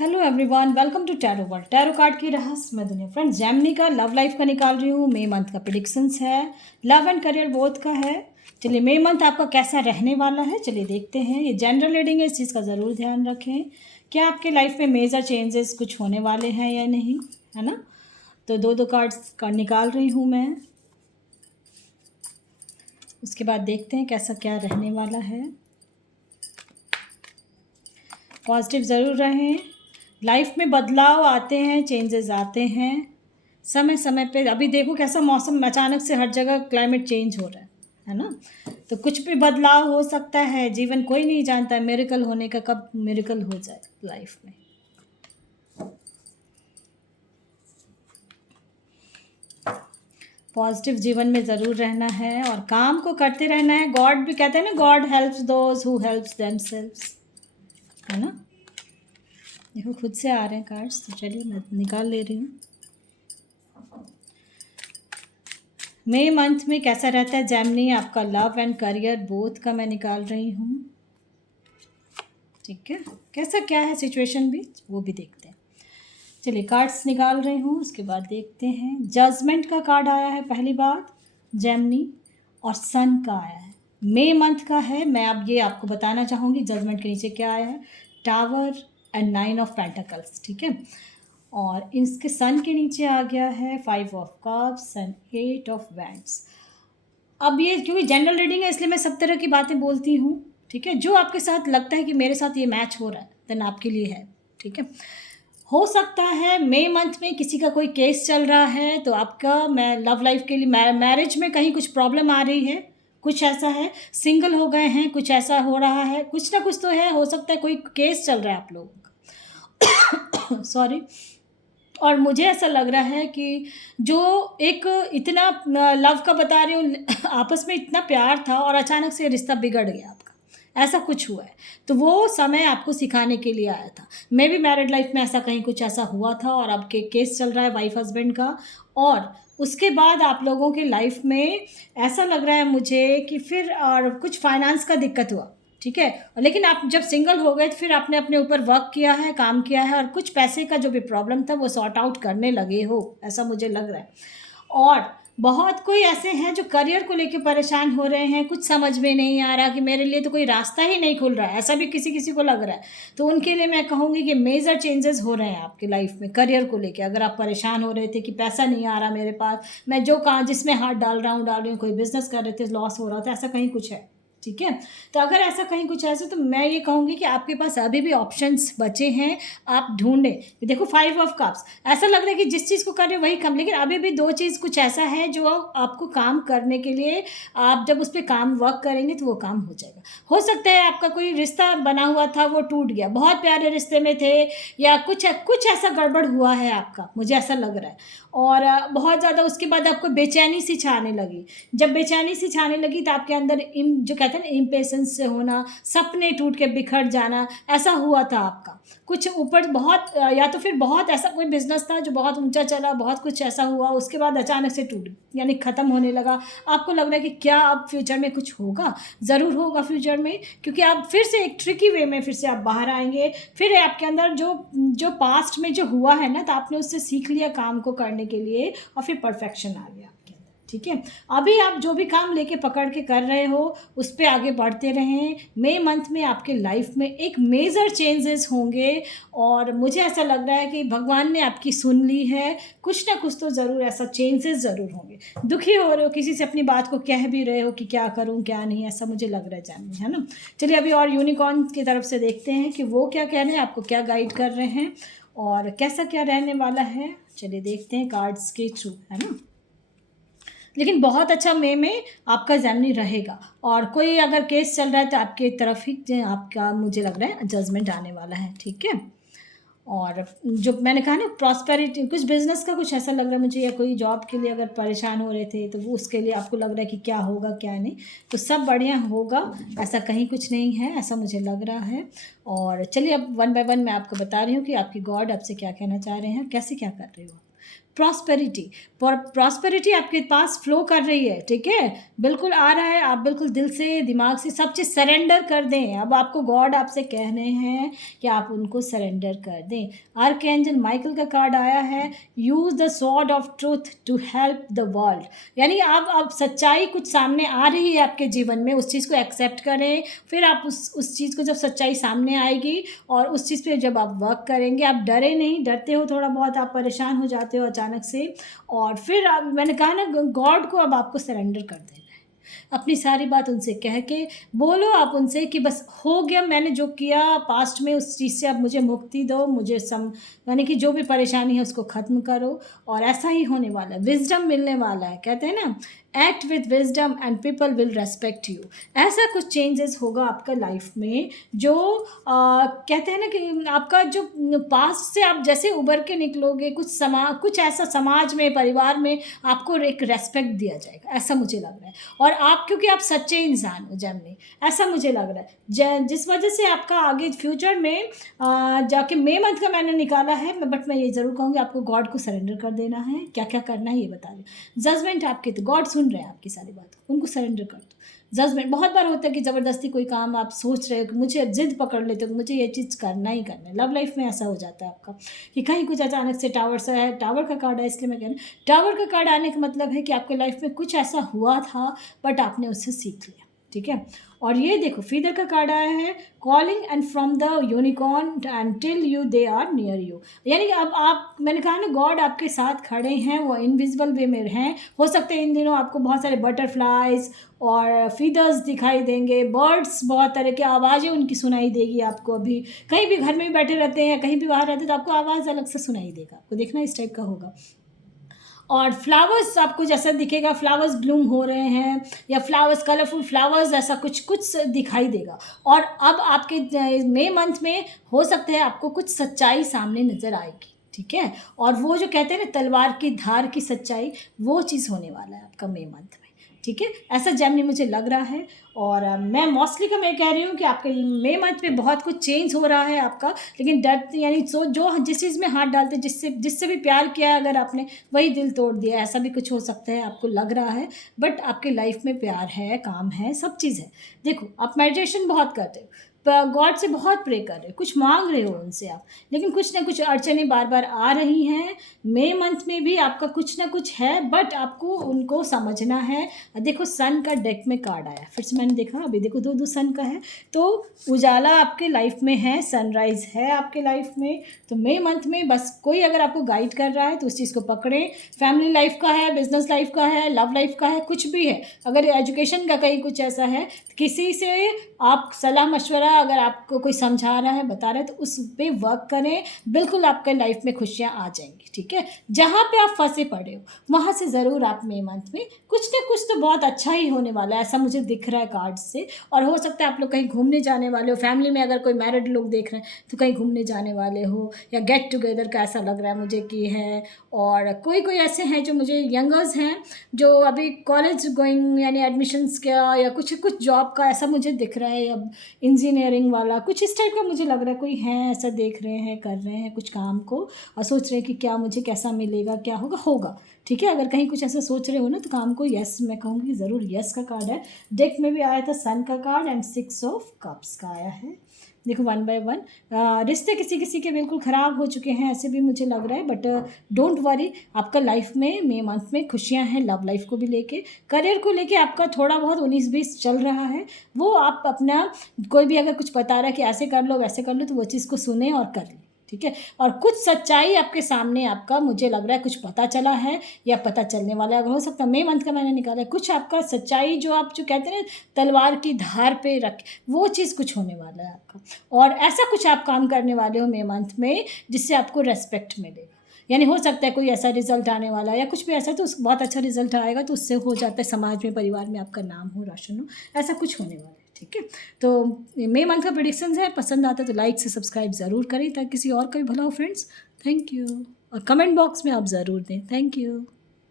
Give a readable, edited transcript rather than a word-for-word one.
Hello everyone, welcome to tarot world. Tarot card की रहस्यमय दुनिया। फ्रेंड्स, जेमिनी का लव लाइफ का निकाल रही हूँ। मई मंथ का प्रेडिक्शंस है, लव एंड करियर बोथ का है। चलिए, मई मंथ आपका कैसा रहने वाला है, चलिए देखते हैं। ये जनरल रीडिंग है, इस चीज़ का ज़रूर ध्यान रखें। क्या आपके लाइफ में मेजर चेंजेस कुछ होने वाले हैं या नहीं, है ना। तो दो कार्ड्स का निकाल रही हूँ मैं। उसके बाद देखते हैं कैसा क्या रहने वाला है। पॉजिटिव ज़रूर रहें। लाइफ में बदलाव आते हैं, चेंजेस आते हैं समय समय पे। अभी देखो कैसा मौसम, अचानक से हर जगह क्लाइमेट चेंज हो रहा है ना। तो कुछ भी बदलाव हो सकता है। जीवन कोई नहीं जानता है मिरेकल होने का, कब मिरेकल हो जाए लाइफ में। पॉजिटिव जीवन में ज़रूर रहना है और काम को करते रहना है। गॉड भी कहते हैं ना, God helps those who helps themselves, है ना। देखो खुद से आ रहे हैं कार्ड्स, तो चलिए मैं निकाल ले रही हूँ। मई मंथ में कैसा रहता है जेमिनी आपका लव एंड करियर बोथ का मैं निकाल रही हूँ। ठीक है, कैसा क्या है सिचुएशन भी वो भी देखते हैं। चलिए कार्ड्स निकाल रही हूँ, उसके बाद देखते हैं। जजमेंट का कार्ड आया है पहली बात जेमिनी, और सन का आया है। मई मंथ का है। मैं अब ये आपको बताना चाहूँगी जजमेंट के नीचे क्या आया है। टावर एंड 9 ऑफ पेंटिकल्स, ठीक है। और इसके सन के नीचे आ गया है 5 of cups and 8 of wands. अब ये क्योंकि जनरल रीडिंग है इसलिए मैं सब तरह की बातें बोलती हूँ, ठीक है। जो आपके साथ लगता है कि मेरे साथ ये मैच हो रहा है देन आपके लिए है, ठीक है। हो सकता है मई मंथ में किसी का कोई केस चल रहा है, तो आपका मैं लव लाइफ के लिए मैरिज में कहीं कुछ प्रॉब्लम आ रही है, कुछ ऐसा है। सिंगल हो गए हैं, कुछ ऐसा हो रहा है, कुछ ना कुछ तो है। हो सकता है कोई केस चल रहा है आप लोगों का सॉरी। और मुझे ऐसा लग रहा है कि जो एक इतना लव का बता रही हूँ, आपस में इतना प्यार था और अचानक से रिश्ता बिगड़ गया आपका, ऐसा कुछ हुआ है। तो वो समय आपको सिखाने के लिए आया था। मैं भी मैरिड लाइफ में ऐसा कहीं कुछ ऐसा हुआ था और आपके केस चल रहा है वाइफ हस्बैंड का। और उसके बाद आप लोगों के लाइफ में ऐसा लग रहा है मुझे कि फिर और कुछ फाइनेंस का दिक्कत हुआ, ठीक है। लेकिन आप जब सिंगल हो गए तो फिर आपने अपने ऊपर वर्क किया है, काम किया है, और कुछ पैसे का जो भी प्रॉब्लम था वो सॉर्ट आउट करने लगे हो, ऐसा मुझे लग रहा है। और बहुत कोई ऐसे हैं जो करियर को लेके परेशान हो रहे हैं, कुछ समझ में नहीं आ रहा कि मेरे लिए तो कोई रास्ता ही नहीं खुल रहा है, ऐसा भी किसी किसी को लग रहा है। तो उनके लिए मैं कहूँगी कि मेजर चेंजेस हो रहे हैं आपकी लाइफ में करियर को लेके। अगर आप परेशान हो रहे थे कि पैसा नहीं आ रहा मेरे पास, मैं जो काम जिसमें हाथ डाल रही हूँ, कोई बिजनेस कर रहे थे लॉस हो रहा था, ऐसा कहीं कुछ है, ठीक है। तो अगर ऐसा कहीं कुछ ऐसा, तो मैं ये कहूँगी कि आपके पास अभी भी ऑप्शंस बचे हैं, आप ढूंढें। देखो 5 ऑफ कप्स, ऐसा लग रहा है कि जिस चीज़ को कर रहे हैं वही काम, लेकिन अभी भी दो चीज़ कुछ ऐसा है जो आपको काम करने के लिए, आप जब उस पर काम वर्क करेंगे तो वो काम हो जाएगा। हो सकता है आपका कोई रिश्ता बना हुआ था वो टूट गया, बहुत प्यारे रिश्ते में थे, या कुछ ऐसा गड़बड़ हुआ है आपका, मुझे ऐसा लग रहा है। और बहुत ज़्यादा उसके बाद आपको बेचैनी सी छाने लगी। जब बेचैनी सी छाने लगी तो आपके अंदर जो कहते हैं ना इम्पेशेंस से होना, सपने टूट के बिखर जाना, ऐसा हुआ था आपका। कुछ ऊपर बहुत या तो फिर बहुत ऐसा कोई बिजनेस था जो बहुत ऊंचा चला, बहुत कुछ ऐसा हुआ, उसके बाद अचानक से टूट यानी ख़त्म होने लगा। आपको लग रहा है कि क्या अब फ्यूचर में कुछ होगा, ज़रूर होगा फ्यूचर में, क्योंकि आप फिर से एक ट्रिकी वे में फिर से आप बाहर आएंगे। फिर आपके अंदर जो पास्ट में जो हुआ है ना, तो आपने उससे सीख लिया काम को करने के लिए, और फिर परफेक्शन आ गया आपके अंदर, ठीक है। अभी आप जो भी काम लेके पकड़ के कर रहे हो उस पर आगे बढ़ते रहें। मई मंथ में आपके लाइफ में एक मेजर चेंजेस होंगे, और मुझे ऐसा लग रहा है कि भगवान ने आपकी सुन ली है। कुछ ना कुछ तो ज़रूर ऐसा चेंजेस ज़रूर होंगे। दुखी हो रहे हो, किसी से अपनी बात को कह भी रहे हो कि क्या करूं क्या नहीं, ऐसा मुझे लग रहा है जानने, है ना। चलिए अभी और यूनिकॉर्न की तरफ से देखते हैं कि वो क्या कह रहे हैं, आपको क्या गाइड कर रहे हैं और कैसा क्या रहने वाला है। चलिए देखते हैं कार्ड्स के थ्रू, है ना। लेकिन बहुत अच्छा मई में आपका जेमिनी रहेगा, और कोई अगर केस चल रहा है तो आपके तरफ ही आपका मुझे लग रहा है जजमेंट आने वाला है, ठीक है। और जो मैंने कहा ना प्रॉस्पेरिटी, कुछ बिजनेस का कुछ ऐसा लग रहा है मुझे, या कोई जॉब के लिए अगर परेशान हो रहे थे तो वो उसके लिए आपको लग रहा है कि क्या होगा क्या नहीं, तो सब बढ़िया होगा, ऐसा कहीं कुछ नहीं है, ऐसा मुझे लग रहा है। और चलिए अब वन बाय वन मैं आपको बता रही हूँ कि आपकी गॉड आपसे क्या कहना चाह रहे हैं, कैसे क्या कर रहे हो। प्रॉस्पेरिटी। प्रॉस्पेरिटी आपके पास फ्लो कर रही है, ठीक है, बिल्कुल आ रहा है। आप बिल्कुल दिल से, दिमाग से सब चीज़ सरेंडर कर दें। अब आपको गॉड आपसे कह रहे हैं कि आप उनको सरेंडर कर दें। आर्कएंजल माइकल का कार्ड आया है, use the sword of truth to help the world. यानी अब सच्चाई कुछ सामने आ रही है आपके जीवन में, उस चीज़ को एक्सेप्ट करें। फिर आप उस चीज़ को, जब सच्चाई सामने आएगी और उस चीज़ पे जब आप वर्क करेंगे, आप डरे नहीं। डरते हो थोड़ा बहुत, आप परेशान हो जाते हो अचानक से, और फिर मैंने कहा ना, गॉड को अब आपको सरेंडर कर देना है। अपनी सारी बात उनसे कह के बोलो आप उनसे कि बस हो गया, मैंने जो किया पास्ट में उस चीज़ से अब मुझे मुक्ति दो, मुझे यानी कि जो भी परेशानी है उसको ख़त्म करो। और ऐसा ही होने वाला है, विजडम मिलने वाला है। कहते हैं ना, act with wisdom and people will respect you. ऐसा कुछ चेंजेस होगा आपका लाइफ में, जो कहते हैं ना कि आपका जो पास्ट से आप जैसे उबर के निकलोगे, कुछ ऐसा समाज में, परिवार में आपको एक रेस्पेक्ट दिया जाएगा, ऐसा मुझे लग रहा है। और आप, क्योंकि आप सच्चे इंसान हो जेमिनी, ऐसा मुझे लग रहा है, जिस वजह से आपका आगे फ्यूचर में जाके मई मंथ का मैंने निकाला है। बट मैं ये ज़रूर कहूँगी, आपको गॉड को सरेंडर कर देना है। क्या क्या करना है ये बता रही हूँ। जजमेंट आपके, तो गॉड सुन रहे हैं आपकी सारी बात, उनको सरेंडर कर दो। जजमेंट बहुत बार होता है कि ज़बरदस्ती कोई काम आप सोच रहे हो कि मुझे जिद पकड़ लेते हो कि मुझे ये चीज़ करना ही करना है। लव लाइफ में ऐसा हो जाता है आपका कि कहीं कुछ अचानक से टावर सा है, टावर का कार्ड है, इसलिए मैं कह रही हूँ टावर का कार्ड आने का मतलब है कि आपके लाइफ में कुछ ऐसा हुआ था, बट आपने उससे सीख लिया, ठीक है। और ये देखो, फीदर का कार्ड आया है, calling and from the unicorn and till you they are near you. यानी कि अब आप, मैंने कहा ना, गॉड आपके साथ खड़े हैं, वो इनविजिबल वे में हैं। हो सकते हैं इन दिनों आपको बहुत सारे बटरफ्लाइज और फीदर्स दिखाई देंगे, बर्ड्स, बहुत तरह की आवाज़ें उनकी सुनाई देगी आपको। अभी कहीं भी घर में भी बैठे रहते हैं, कहीं भी बाहर रहते हैं, तो आपको आवाज़ अलग से सुनाई देगा, आपको देखना इस टाइप का होगा। और फ्लावर्स आपको जैसा दिखेगा, फ्लावर्स ब्लूम हो रहे हैं, या फ्लावर्स, कलरफुल फ्लावर्स, ऐसा कुछ कुछ दिखाई देगा। और अब आपके मई मंथ में हो सकता है आपको कुछ सच्चाई सामने नज़र आएगी, ठीक है। और वो जो कहते हैं ना, तलवार की धार की सच्चाई, वो चीज़ होने वाला है आपका मई मंथ में, ठीक है। ऐसा जेमिनी मुझे लग रहा है। और मैं मोस्टली का मैं कह रही हूँ कि आपके मई मंथ में बहुत कुछ चेंज हो रहा है आपका। लेकिन डर, यानी जो जिस चीज़ में हाथ डालते, जिससे भी प्यार किया अगर आपने, वही दिल तोड़ दिया, ऐसा भी कुछ हो सकता है, आपको लग रहा है। बट आपके लाइफ में प्यार है, काम है, सब चीज़ है। देखो, आप मेडिटेशन बहुत करते हो, गॉड से बहुत प्रे कर रहे हो, कुछ मांग रहे हो उनसे आप, लेकिन कुछ ना कुछ अड़चनें बार बार आ रही हैं। मई मंथ में भी आपका कुछ ना कुछ है, बट आपको उनको समझना है। देखो, सन का डेक में कार्ड आया, फिर से मैंने देखा, अभी देखो दो सन का है, तो उजाला आपके लाइफ में है, सनराइज़ है आपके लाइफ में। तो मई मंथ में बस कोई अगर आपको गाइड कर रहा है तो उस चीज़ को पकड़ें। फैमिली लाइफ का है, बिजनेस लाइफ का है, लव लाइफ का है, कुछ भी है। अगर एजुकेशन का कहीं कुछ ऐसा है, किसी से आप सलाह मशवरा, अगर आपको कोई समझा रहा है, बता रहा है, तो उस पर वर्क करें। बिल्कुल आपके लाइफ में खुशियाँ आ जाएंगी, ठीक है। जहाँ पे आप फंसे पड़े हो, वहाँ से ज़रूर आप मई मंथ में कुछ ना कुछ तो बहुत अच्छा ही होने वाला है, ऐसा मुझे दिख रहा है कार्ड से। और हो सकता है आप लोग कहीं घूमने जाने वाले हो, फैमिली में अगर कोई मैरिड लोग देख रहे हैं तो कहीं घूमने जाने वाले हो, या गेट टुगेदर का ऐसा लग रहा है मुझे कि है। और कोई ऐसे हैं जो मुझे यंगर्स हैं जो अभी कॉलेज गोइंग, यानी एडमिशन्स का या कुछ जॉब का ऐसा मुझे दिख रहा है, अब इंजीनियरिंग वाला कुछ इस टाइप का मुझे लग रहा है। कोई है ऐसा, देख रहे हैं, कर रहे हैं कुछ काम को, और सोच रहे हैं कि क्या मुझे कैसा मिलेगा, क्या होगा, ठीक है। अगर कहीं कुछ ऐसा सोच रहे हो ना, तो काम को यस, मैं कहूँगी ज़रूर यस का कार्ड है। डेक में भी आया था सन का कार्ड एंड 6 ऑफ कप्स का आया है। देखो, 1 बाय 1 रिश्ते किसी के बिल्कुल ख़राब हो चुके हैं, ऐसे भी मुझे लग रहा है। बट डोंट वरी, आपका लाइफ में मई मंथ में खुशियां हैं। लव लाइफ को भी लेके, करियर को लेके आपका थोड़ा बहुत 19-20 चल रहा है। वो आप अपना, कोई भी अगर कुछ बता रहा है कि ऐसे कर लो, वैसे कर लो, तो वो चीज़ को सुने और कर लें, ठीक है। और कुछ सच्चाई आपके सामने, आपका मुझे लग रहा है कुछ पता चला है या पता चलने वाला है। अगर हो सकता है, मई मंथ का मैंने निकाला है, कुछ आपका सच्चाई जो आप जो कहते हैं ना, तलवार की धार पे रख, वो चीज़ कुछ होने वाला है आपका। और ऐसा कुछ आप काम करने वाले हो मई मंथ में जिससे आपको रेस्पेक्ट मिलेगा। यानी हो सकता है कोई ऐसा रिजल्ट आने वाला है या कुछ भी ऐसा, तो बहुत अच्छा रिजल्ट आएगा, तो उससे हो जाता है समाज में, परिवार में आपका नाम हो, रोशन हो, ऐसा कुछ होने वाला है, ठीक है। तो मई मंथ का प्रेडिक्शंस है, पसंद आता है तो लाइक से सब्सक्राइब ज़रूर करें ताकि किसी और का भी भला हो फ्रेंड्स। Thank you. और कमेंट बॉक्स में आप ज़रूर दें। Thank you.